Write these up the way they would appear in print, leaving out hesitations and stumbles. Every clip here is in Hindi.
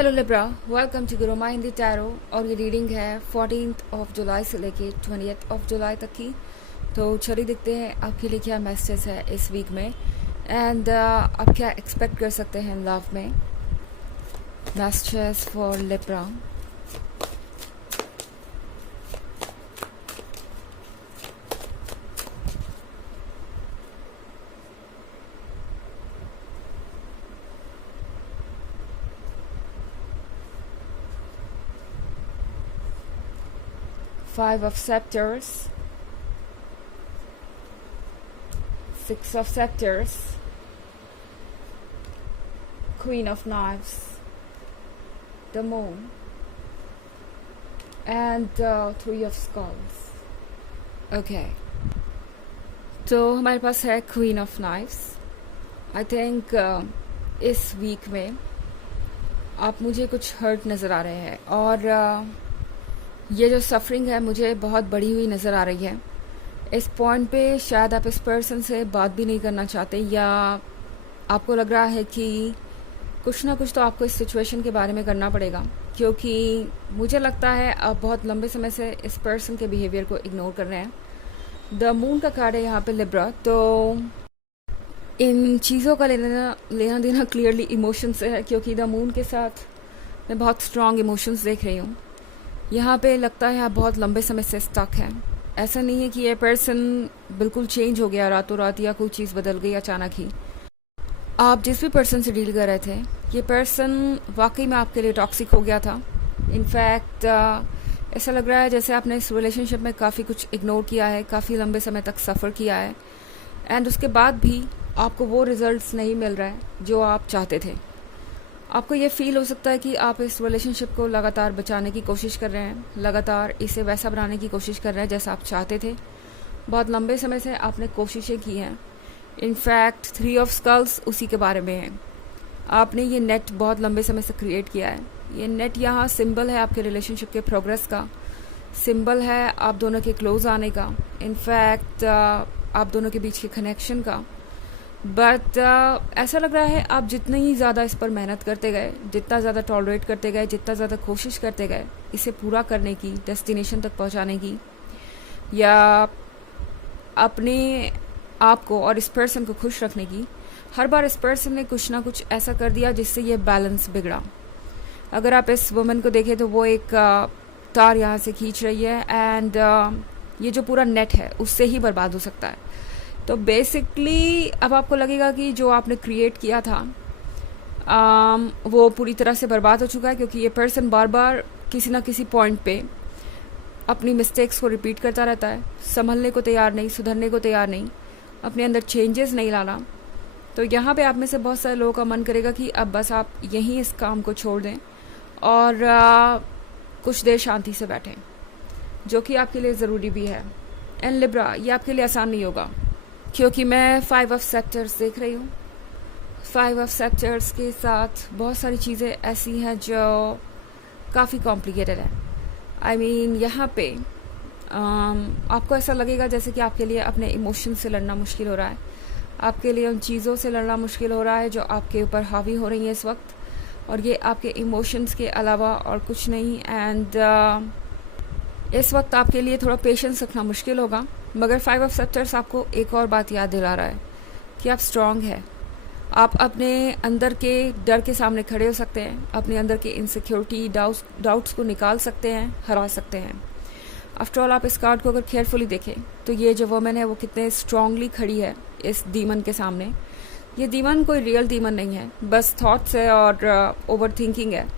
Hello Libra, welcome to Guruma Hindi tarot. और ये रीडिंग है 14 जुलाई से लेके 20 जुलाई तक की। तो चलिए देखते हैं आपके लिए क्या मैसेज है इस वीक में एंड आप क्या एक्सपेक्ट कर सकते हैं लव में। Message for Libra. Five of Scepters, Six of Scepters, Queen of Knives, the Moon, and Three of Skulls. Okay. तो हमारे पास है queen of knifes. I think इस वीक में आप मुझे कुछ हर्ट नज़र आ रहे हैं और ये जो सफरिंग है मुझे बहुत बड़ी हुई नज़र आ रही है। इस पॉइंट पे शायद आप इस पर्सन से बात भी नहीं करना चाहते, या आपको लग रहा है कि कुछ ना कुछ तो आपको इस सिचुएशन के बारे में करना पड़ेगा, क्योंकि मुझे लगता है आप बहुत लंबे समय से इस पर्सन के बिहेवियर को इग्नोर कर रहे हैं। द मून का कार्ड है यहाँ पे लिब्रा। तो इन चीज़ों का लेना देना क्लियरली इमोशन से है, क्योंकि द मून के साथ मैं बहुत स्ट्रॉन्ग इमोशंस देख रही हूँ। यहाँ पे लगता है आप बहुत लंबे समय से स्टक हैं। ऐसा नहीं है कि ये पर्सन बिल्कुल चेंज हो गया रातों रात, या कोई चीज़ बदल गई अचानक ही। आप जिस भी पर्सन से डील कर रहे थे, ये पर्सन वाकई में आपके लिए टॉक्सिक हो गया था। इनफैक्ट ऐसा लग रहा है जैसे आपने इस रिलेशनशिप में काफ़ी कुछ इग्नोर किया है, काफ़ी लंबे समय तक सफ़र किया है, एंड उसके बाद भी आपको वो रिजल्ट्स नहीं मिल रहा है जो आप चाहते थे। आपको ये फील हो सकता है कि आप इस रिलेशनशिप को लगातार बचाने की कोशिश कर रहे हैं, लगातार इसे वैसा बनाने की कोशिश कर रहे हैं जैसा आप चाहते थे। बहुत लंबे समय से आपने कोशिशें की हैं। इनफैक्ट थ्री ऑफ स्कल्स उसी के बारे में है। आपने ये नेट बहुत लंबे समय से क्रिएट किया है। ये नेट यहाँ सिंबल है आपके रिलेशनशिप के प्रोग्रेस का, सिंबल है आप दोनों के क्लोज आने का, इनफैक्ट आप दोनों के बीच के कनेक्शन का। बट ऐसा लग रहा है आप जितनी ही ज़्यादा इस पर मेहनत करते गए, जितना ज़्यादा टॉलरेट करते गए, जितना ज़्यादा कोशिश करते गए इसे पूरा करने की, डेस्टिनेशन तक पहुंचाने की, या अपने आप को और इस पर्सन को खुश रखने की, हर बार इस पर्सन ने कुछ ना कुछ ऐसा कर दिया जिससे ये बैलेंस बिगड़ा। अगर आप इस वुमन को देखें तो वो एक तार यहाँ से खींच रही है, एंड ये जो पूरा नेट है उससे ही बर्बाद हो सकता है। तो बेसिकली अब आपको लगेगा कि जो आपने क्रिएट किया था वो पूरी तरह से बर्बाद हो चुका है, क्योंकि ये पर्सन बार बार किसी ना किसी पॉइंट पे अपनी मिस्टेक्स को रिपीट करता रहता है। संभलने को तैयार नहीं, सुधरने को तैयार नहीं, अपने अंदर चेंजेस नहीं लाना। तो यहाँ पे आप में से बहुत सारे लोगों का मन करेगा कि अब बस आप यहीं इस काम को छोड़ दें और कुछ देर शांति से बैठें, जो कि आपके लिए ज़रूरी भी है। एंड लिब्रा, ये आपके लिए आसान नहीं होगा, क्योंकि मैं फाइव ऑफ सेक्टर्स देख रही हूँ। फाइव ऑफ सेक्टर्स के साथ बहुत सारी चीज़ें ऐसी हैं जो काफ़ी कॉम्प्लिकेटेड है। आई मीन यहाँ पे आपको ऐसा लगेगा जैसे कि आपके लिए अपने इमोशन से लड़ना मुश्किल हो रहा है, आपके लिए उन चीज़ों से लड़ना मुश्किल हो रहा है जो आपके ऊपर हावी हो रही हैं इस वक्त, और ये आपके इमोशंस के अलावा और कुछ नहीं। एंड इस वक्त आपके लिए थोड़ा पेशेंस रखना मुश्किल होगा। मगर फाइव ऑफ सेक्टर्स आपको एक और बात याद दिला रहा है कि आप स्ट्रांग हैं। आप अपने अंदर के डर के सामने खड़े हो सकते हैं, अपने अंदर के इनसिक्योरिटी डाउट्स को निकाल सकते हैं, हरा सकते हैं। आफ्टर ऑल आप इस कार्ड को अगर केयरफुली देखें तो ये जो वुमन है वो कितने स्ट्रांगली खड़ी है इस डीमन के सामने। ये डीमन कोई रियल डीमन नहीं है, बस थॉट्स है और ओवर थिंकिंग है।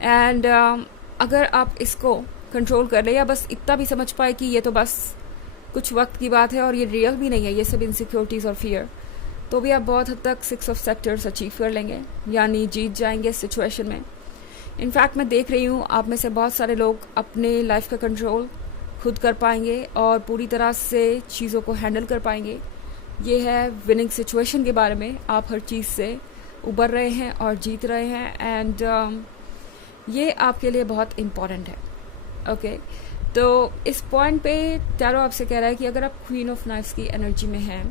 एंड अगर आप इसको कंट्रोल कर ले, या बस इतना भी समझ पाए कि ये तो बस कुछ वक्त की बात है और ये रियल भी नहीं है, ये सब इनसिक्योरिटीज़ और फियर, तो भी आप बहुत हद तक सिक्स ऑफ सेक्टर्स अचीव कर लेंगे, यानी जीत जाएंगे इस सिचुएशन में। इनफैक्ट मैं देख रही हूँ आप में से बहुत सारे लोग अपने लाइफ का कंट्रोल खुद कर पाएंगे और पूरी तरह से चीज़ों को हैंडल कर पाएंगे। ये है विनिंग सिचुएशन के बारे में। आप हर चीज़ से उबर रहे हैं और जीत रहे हैं, एंड ये आपके लिए बहुत इम्पॉर्टेंट है। ओके, तो इस पॉइंट पे टैरो आपसे कह रहा है कि अगर आप क्वीन ऑफ नाइफ्स की एनर्जी में हैं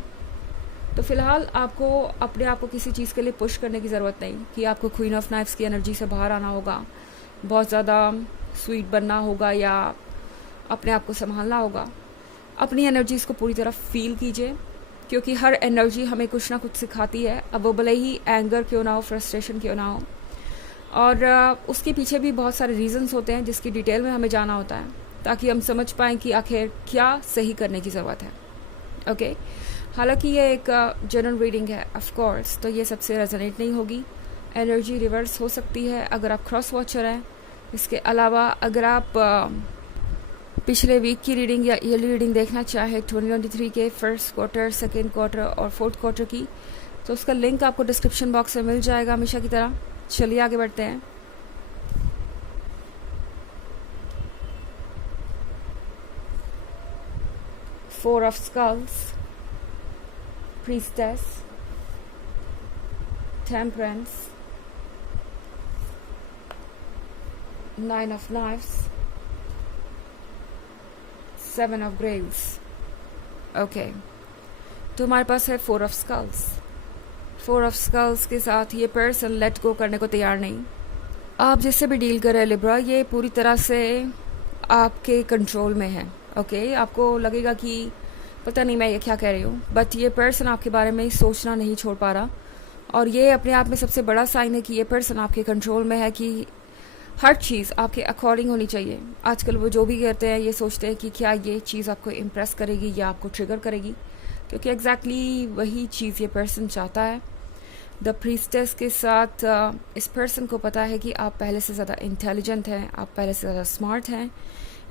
तो फ़िलहाल आपको अपने आप को किसी चीज़ के लिए पुश करने की ज़रूरत नहीं कि आपको क्वीन ऑफ नाइफ्स की एनर्जी से बाहर आना होगा, बहुत ज़्यादा स्वीट बनना होगा या अपने आप को संभालना होगा। अपनी एनर्जीज़ को पूरी तरह फील कीजिए, क्योंकि हर एनर्जी हमें कुछ ना कुछ सिखाती है। अब वो भले ही एंगर क्यों ना हो, फ्रस्ट्रेशन क्यों ना हो, और उसके पीछे भी बहुत सारे रीजंस होते हैं जिसकी डिटेल में हमें जाना होता है, ताकि हम समझ पाएँ कि आखिर क्या सही करने की ज़रूरत है। ओके, हालांकि ये एक जनरल रीडिंग है ऑफ कोर्स, तो ये सबसे रेजोनेट नहीं होगी। एनर्जी रिवर्स हो सकती है अगर आप क्रॉस वॉचर हैं। इसके अलावा अगर आप पिछले वीक की रीडिंग या ईयरली रीडिंग देखना चाहे 2023 के फर्स्ट क्वार्टर, सेकेंड क्वार्टर और फोर्थ क्वार्टर की, तो उसका लिंक आपको डिस्क्रिप्शन बॉक्स में मिल जाएगा हमेशा की तरह। चलिए आगे बढ़ते हैं। Four of skulls, priestess, temperance, nine of knives, seven of graves. Okay, तो हमारे पास है four of skulls. Four of skulls के साथ ये पर्सन लेट गो करने को तैयार नहीं। आप जिससे भी डील कर रहे हैं लिब्रा, ये पूरी तरह से आपके कंट्रोल में है। ओके, आपको लगेगा कि पता नहीं मैं ये क्या कह रही हूँ, बट ये पर्सन आपके बारे में सोचना नहीं छोड़ पा रहा, और ये अपने आप में सबसे बड़ा साइन है कि ये पर्सन आपके कंट्रोल में है, कि हर चीज़ आपके अकॉर्डिंग होनी चाहिए। आजकल वो जो भी करते हैं ये सोचते हैं कि क्या ये चीज़ आपको इम्प्रेस करेगी या आपको ट्रिगर करेगी, क्योंकि एग्जैक्टली वही चीज़ ये पर्सन चाहता है। द प्रीस्टेस के साथ इस पर्सन को पता है कि आप पहले से ज़्यादा इंटेलिजेंट हैं, आप पहले से ज़्यादा स्मार्ट हैं,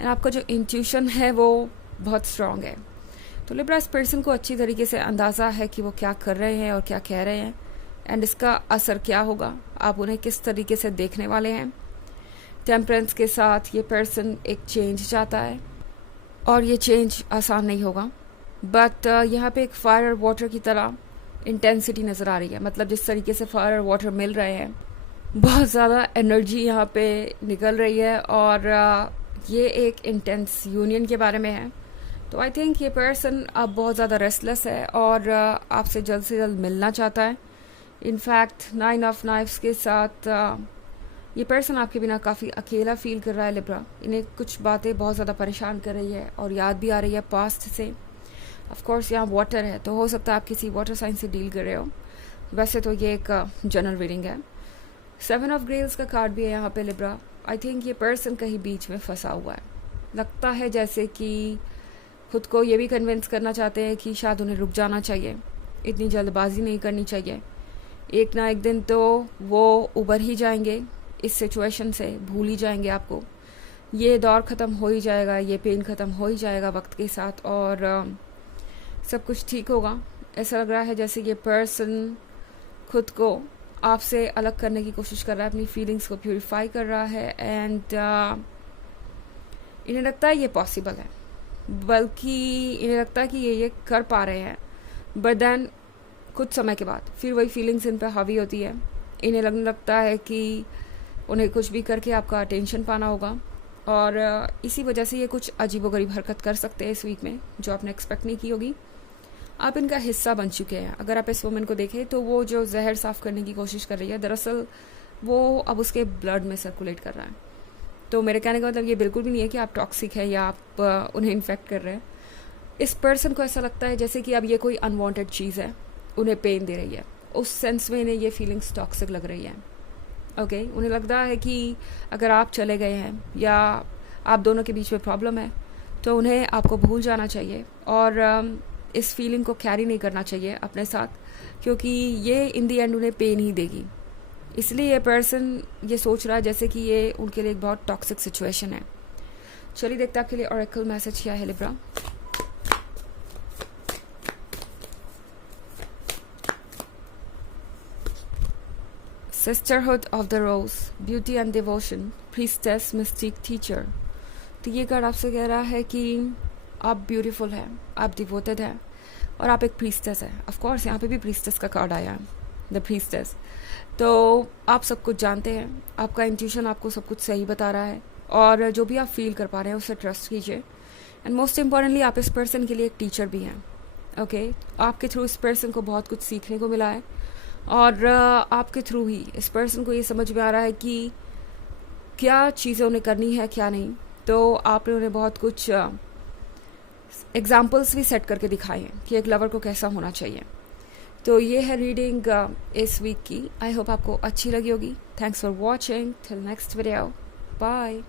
एंड आपका जो इंट्यूशन है वो बहुत स्ट्रॉन्ग है। तो लिब्रा, इस पर्सन को अच्छी तरीके से अंदाज़ा है कि वो क्या कर रहे हैं और क्या कह रहे हैं, एंड इसका असर क्या होगा, आप उन्हें किस तरीके से देखने वाले हैं। टेम्परेंस के साथ ये पर्सन एक चेंज चाहता है, और ये चेंज आसान नहीं होगा, बट यहाँ पे एक फायर और वाटर की तरह इंटेंसिटी नज़र आ रही है। मतलब जिस तरीके से फायर और वाटर मिल रहे हैं, बहुत ज़्यादा एनर्जी यहाँ पे निकल रही है, और ये एक इंटेंस यूनियन के बारे में है। तो आई थिंक ये पर्सन अब बहुत ज़्यादा रेस्टलेस है और आपसे जल्द से जल्द मिलना चाहता है। इनफैक्ट नाइन ऑफ नाइफ्स के साथ ये पर्सन आपके बिना काफ़ी अकेला फील कर रहा है लिब्रा। इन्हें कुछ बातें बहुत ज़्यादा परेशान कर रही है और याद भी आ रही है पास्ट से। ऑफ कोर्स यहाँ वाटर है, तो हो सकता है आप किसी वाटर साइन से डील कर रहे हो। वैसे तो ये एक जनरल रीडिंग है। सेवन ऑफ ग्रेव्स का कार्ड भी है यहाँ पे लिब्रा। आई थिंक ये पर्सन कहीं बीच में फंसा हुआ है। लगता है जैसे कि खुद को ये भी कन्विंस करना चाहते हैं कि शायद उन्हें रुक जाना चाहिए, इतनी जल्दबाजी नहीं करनी चाहिए। एक ना एक दिन तो वो उबर ही जाएंगे इस सिचुएशन से, भूल ही जाएंगे आपको। ये दौर ख़त्म हो ही जाएगा, ये पेन ख़त्म हो ही जाएगा वक्त के साथ, और सब कुछ ठीक होगा। ऐसा लग रहा है जैसे ये पर्सन खुद को आपसे अलग करने की कोशिश कर रहा है, अपनी फीलिंग्स को प्यूरिफाई कर रहा है, एंड इन्हें लगता है ये पॉसिबल है, बल्कि इन्हें लगता है कि ये कर पा रहे हैं। बट देन कुछ समय के बाद फिर वही फीलिंग्स इन पर हावी होती है। इन्हें लगने लगता है कि उन्हें कुछ भी करके आपका अटेंशन पाना होगा, और इसी वजह से ये कुछ अजीबोगरीब हरकत कर सकते हैं इस वीक में, जो आपने एक्सपेक्ट नहीं की होगी। आप इनका हिस्सा बन चुके हैं। अगर आप इस वुमन को देखें तो वो जो जहर साफ़ करने की कोशिश कर रही है, दरअसल वो अब उसके ब्लड में सर्कुलेट कर रहा है। तो मेरे कहने का मतलब ये बिल्कुल भी नहीं है कि आप टॉक्सिक है या आप उन्हें इन्फेक्ट कर रहे हैं। इस पर्सन को ऐसा लगता है जैसे कि अब ये कोई अनवांटेड चीज़ है, उन्हें पेन दे रही है। उस सेंस में इन्हें ये फीलिंग्स टॉक्सिक लग रही है। ओके, उन्हें लगता है कि अगर आप चले गए हैं या आप दोनों के बीच में प्रॉब्लम है, तो उन्हें आपको भूल जाना चाहिए और इस फीलिंग को कैरी नहीं करना चाहिए अपने साथ, क्योंकि ये इन दी एंड उन्हें पेन ही देगी। इसलिए ये पर्सन ये सोच रहा है जैसे कि ये उनके लिए एक बहुत टॉक्सिक सिचुएशन है। चलिए देखते हैं आपके लिए ऑरेकल मैसेज क्या है Libra. Sisterhood of the rose, beauty and devotion, priestess, mystic, teacher. तो ये कार्ड आपसे कह रहा है कि आप ब्यूटीफुल हैं, आप डिवोटेड हैं, और आप एक प्रीस्टेस है। ऑफ कोर्स यहाँ पे भी प्रीस्टेस का कार्ड आया है, द प्रीस्टेस। तो आप सब कुछ जानते हैं, आपका इंट्यूशन आपको सब कुछ सही बता रहा है, और जो भी आप फील कर पा रहे हैं उसे ट्रस्ट कीजिए। एंड मोस्ट इम्पॉर्टेंटली आप इस पर्सन के लिए एक टीचर भी हैं। ओके आपके थ्रू इस पर्सन को बहुत कुछ सीखने को मिला है, और आपके थ्रू ही इस पर्सन को ये समझ में आ रहा है कि क्या चीज़ें उन्हें करनी है क्या नहीं। तो आपने उन्हें बहुत कुछ एग्जाम्पल्स भी सेट करके दिखाए हैं कि एक लवर को कैसा होना चाहिए। तो ये है रीडिंग इस वीक की। आई होप आपको अच्छी लगी होगी। Thanks for watching, till next video, bye.